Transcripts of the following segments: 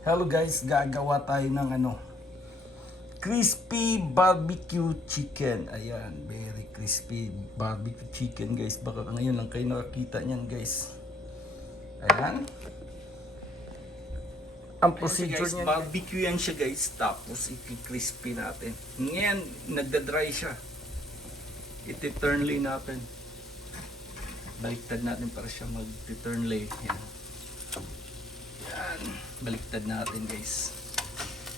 Hello guys, gagawa tayo ng crispy barbecue chicken. Ayan, very crispy barbecue chicken guys. Baka ngayon lang kayo nakakita niyan guys. Ayan. Ang procedure niyan, barbecue yan siya guys. Tapos i-crispy natin. Ngayon, nagda-dry siya. I-turn lay natin. Baliktad natin para siya mag-turn lay. Ayan. Yan, baliktad natin guys.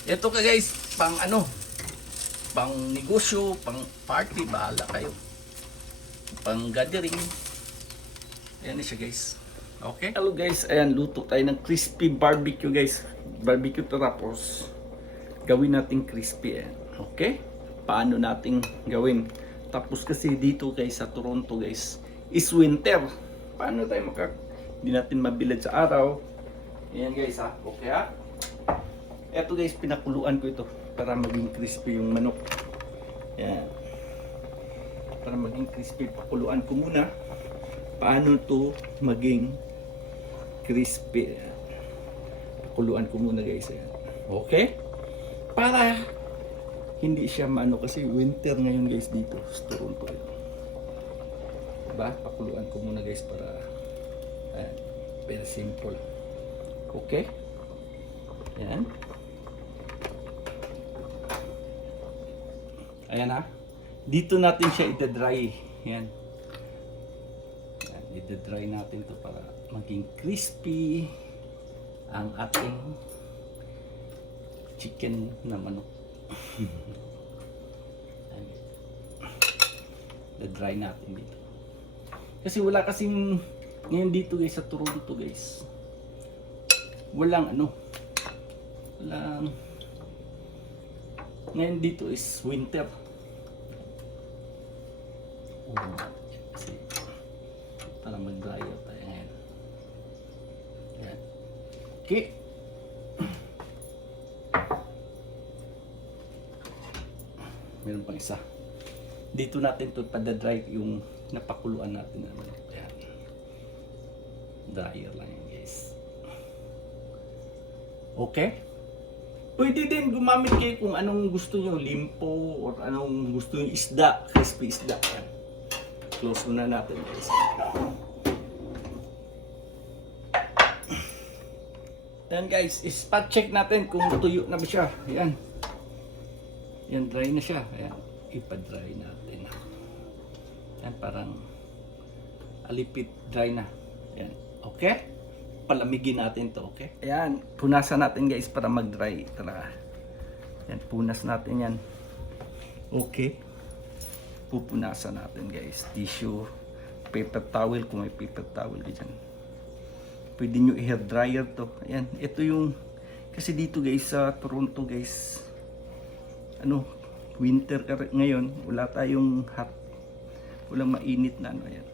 Ito ka guys, pang negosyo, pang party, bahala kayo. Pang gathering. Ayan na siya guys. Okay? Hello guys, ayan, luto tayo ng crispy barbecue guys. Barbecue to, tapos gawin natin crispy. Ayan. Okay? Paano natin gawin? Tapos kasi dito guys sa Toronto guys, is winter. Paano tayo hindi natin mabilad sa araw? Ayan guys ha, okay ha. Eto guys, pinakuluan ko ito para maging crispy yung manok. Ayan. Para maging crispy, pakuluan ko muna. Paano to maging crispy? Ayan. Pakuluan ko muna guys. Ayan. Okay? Para hindi siya kasi winter ngayon guys dito sa Toronto. Diba? Pakuluan ko muna guys para ayan, very simple. Okay? Ayan. Ayan ha. Dito natin siya i-dry. Ayan. Ayan. I-dry natin to para maging crispy ang ating chicken na manok. I-dry natin dito. Kasi wala kasing ngayon dito guys sa Toronto guys. Walang ngayon dito is winter. Kasi para mag-dryer tayo ngayon. Yan. Okay. Meron pang isa. Dito natin to pada-dry yung napakuluan natin. Yan. Dryer lang yan guys. Okay? Pwede din gumamit kayo kung anong gusto nyo, limpo or anong gusto nyo, isda, crispy isda. Yan. Close muna natin guys. Yan guys, spot check natin kung tuyo na ba siya. Yan. Yan, dry na siya. Ayan, ipa-dry natin. Yan, parang alipit dry na. Yan, okay? Palamigin natin to, okay? Ayan, punasan natin guys para mag-dry talaga. Yan, punas natin yan. Okay. Pupunasan natin guys. Tissue, paper towel kung may paper towel dyan. Pwede nyo i-hair dryer to. Ayan, ito yung, kasi dito guys sa Toronto guys, winter ngayon, wala tayong hot, walang mainit na ayan.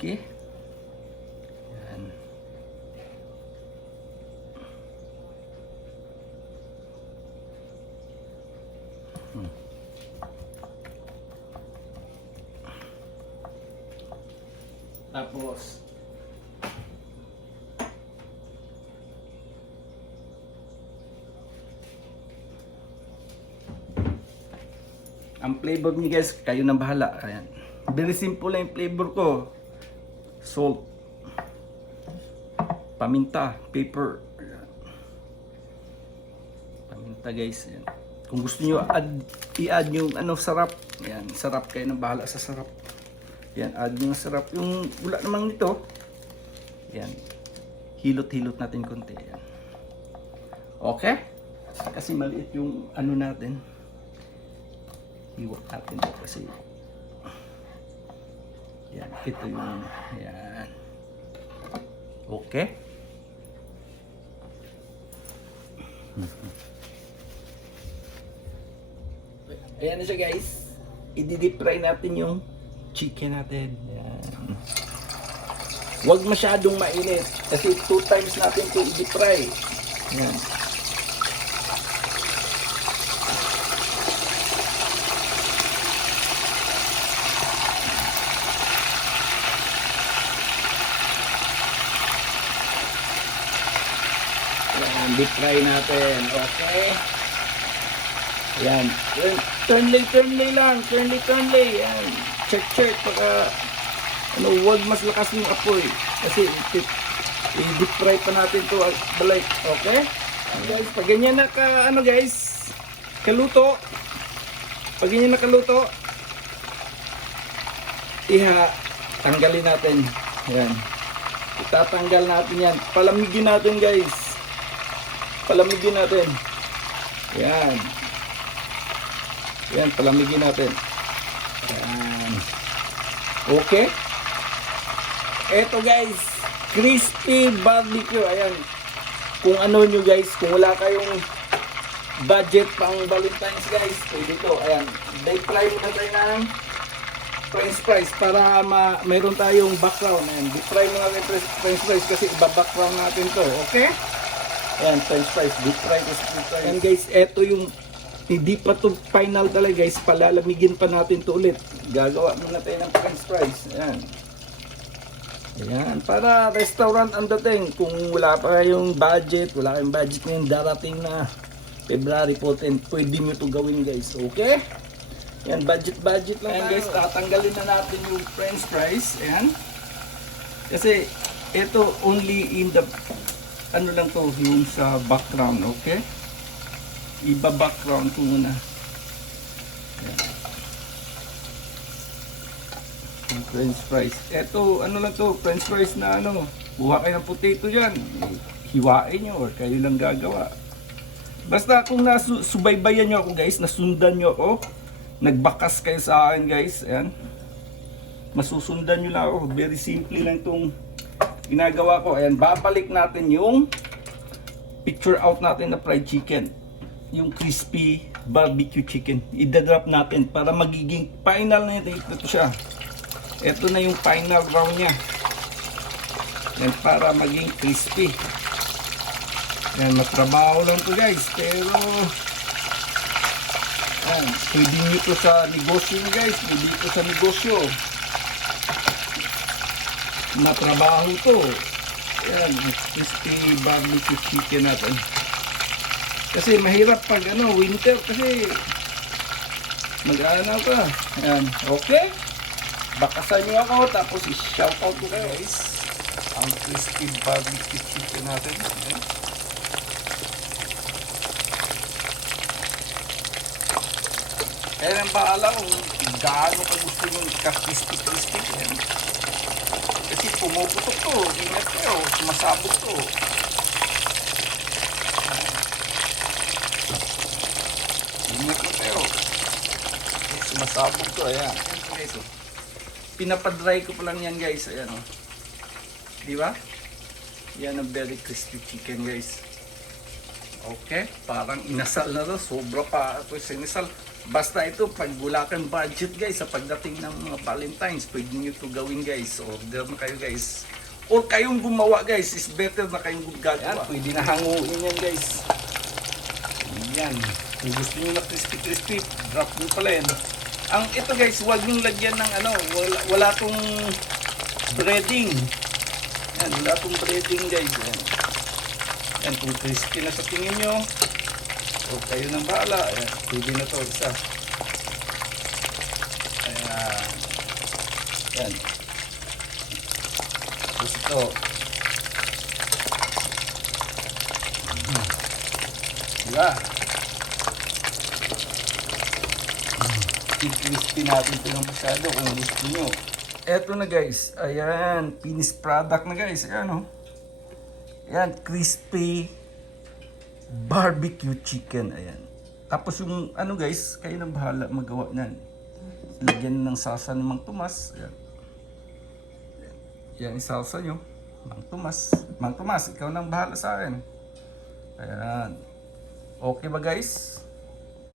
Okay. Yan. Tapos ang flavor niya guys, kayo nang bahala. Ayan. Very simple lang yung flavor ko. Salt, paminta, pepper. Ayan. Paminta guys. Ayan. Kung gusto niyo i-add yung sarap. Ayan, sarap, kayo nang bahala sa sarap. Ayan, add yung sarap. Yung wala namang nito. Ayan. Hilot-hilot natin konti. Ayan. Okay? Kasi maliit yung natin. Iwak natin ito kasi yan, ito yung yan. Okay? Ayan na siya guys. I-deep fry natin yung chicken natin. Yan. Huwag masyadong mainit kasi 2 times natin ito i-deep fry. Yan. Ayan, deep fry natin. Okay. Ayan. Turn lay lang. Turn lay. Ayan. Check. Baka, huwag mas lakas yung apoy. Kasi, i-deep fry pa natin to balik. Okay? Ayan, guys, pag ganyan na kaluto. Pag ganyan na kaluto, tanggalin natin. Ayan. Itatanggal natin yan. Palamigin natin, guys. Palamigin natin. Ayan. Ayan, palamigin natin. Ayan. Okay. Eto, guys. Crispy barbecue. Ayan. Kung ano nyo, guys. Kung wala kayong budget pang Valentine's, guys. Pwede ito. Ayan. Deep fry muna tayo ng French fries para mayroon tayong background. Ayan, deep fry mo natin French fries kasi iba-background natin to. Okay? Ayan, French fries, deep fry. Ayan guys, eto yung hindi pa to final talaga guys. Palalamigin pa natin to ulit. Gagawa muna tayo ng French fries. Ayan. Ayan, para restaurant ang dating. Kung wala pa kayong budget, wala kayong budget ngayong darating na February 14, pwede nyo to gawin guys. Okay? Yan, budget lang. Ayan guys, tatanggalin na natin yung French fries. Ayan. Kasi, ito only in the, lang to, yung sa background, okay? Iba-background ko muna. Ayan. Yung French fries. Ito, lang to, French fries na buha kayo ng potato dyan. Hiwain nyo or kayo lang gagawa. Basta kung nasubaybayan nyo ako guys, nasundan nyo ako, nagbakas kayo sa akin guys, ayan, masusundan nyo lang ako. Very simple lang itong ginagawa ko. Ayan, babalik natin yung picture out natin na fried chicken, yung crispy barbecue chicken. Idadrop natin para magiging final na ito siya. Ito na yung final round nya. Ayan, para maging crispy. Ayan, matrabaho lang to guys, pero ayan, pwede nyo ito sa negosyo nyo guys. Pwede ito sa negosyo. Matrabaho to. Ayan, crispy barbecue chicken natin. Kasi mahirap pag winter kasi mag-aanaw ka. Ayan, okay. Bakasan nyo ako tapos i-shoutout ko kayo guys. Ang crispy barbecue chicken natin. Ayan. Kaya nang baala kung gaano ka gusto yung ka-crispy. Ayan. Kasi pumuputok to. Ingat kayo. Sumasabog to. Ingat mo kayo. Sumasabog to. Ayan. Guys, pinapadry ko pa lang yan guys. Ayan o. Di ba? Yan ang very crispy chicken guys. Okay. Parang inasal na to. Sobra pa ito sinisal. Basta ito, pag wala kang budget guys, sa pagdating ng mga Valentine's, pwede nyo ito gawin guys. Order na kayo guys. Or kayong gumawa guys, is better na kayong gagawa. Yan, pwede na hanguin yan guys. Yan. Kung gusto nyo na crispy, drop nyo pala yan. Ang ito guys, huwag nyo lagyan ng wala tong breading. Yan, wala tong breading guys. Yan. Yan, kung crispy na sa tingin nyo, o kayo nang bahala. Ayan, pwede na to isa. Ayan. Ayan. Tapos ito. Diba? I-crispy natin ito ng masyado kung gusto nyo. Eto na guys. Ayan. Finished product na guys. Ayan o. Ayan. Crispy barbecue chicken. Ayan. Tapos yung guys, kayo nang bahala magawa niyan. Lagyan ng salsa ni Mang Tomas. Ayan. Yan yung salsa nyo. Mang Tomas. Mang Tomas, ikaw nang bahala sa akin. Ayan. Okay ba guys?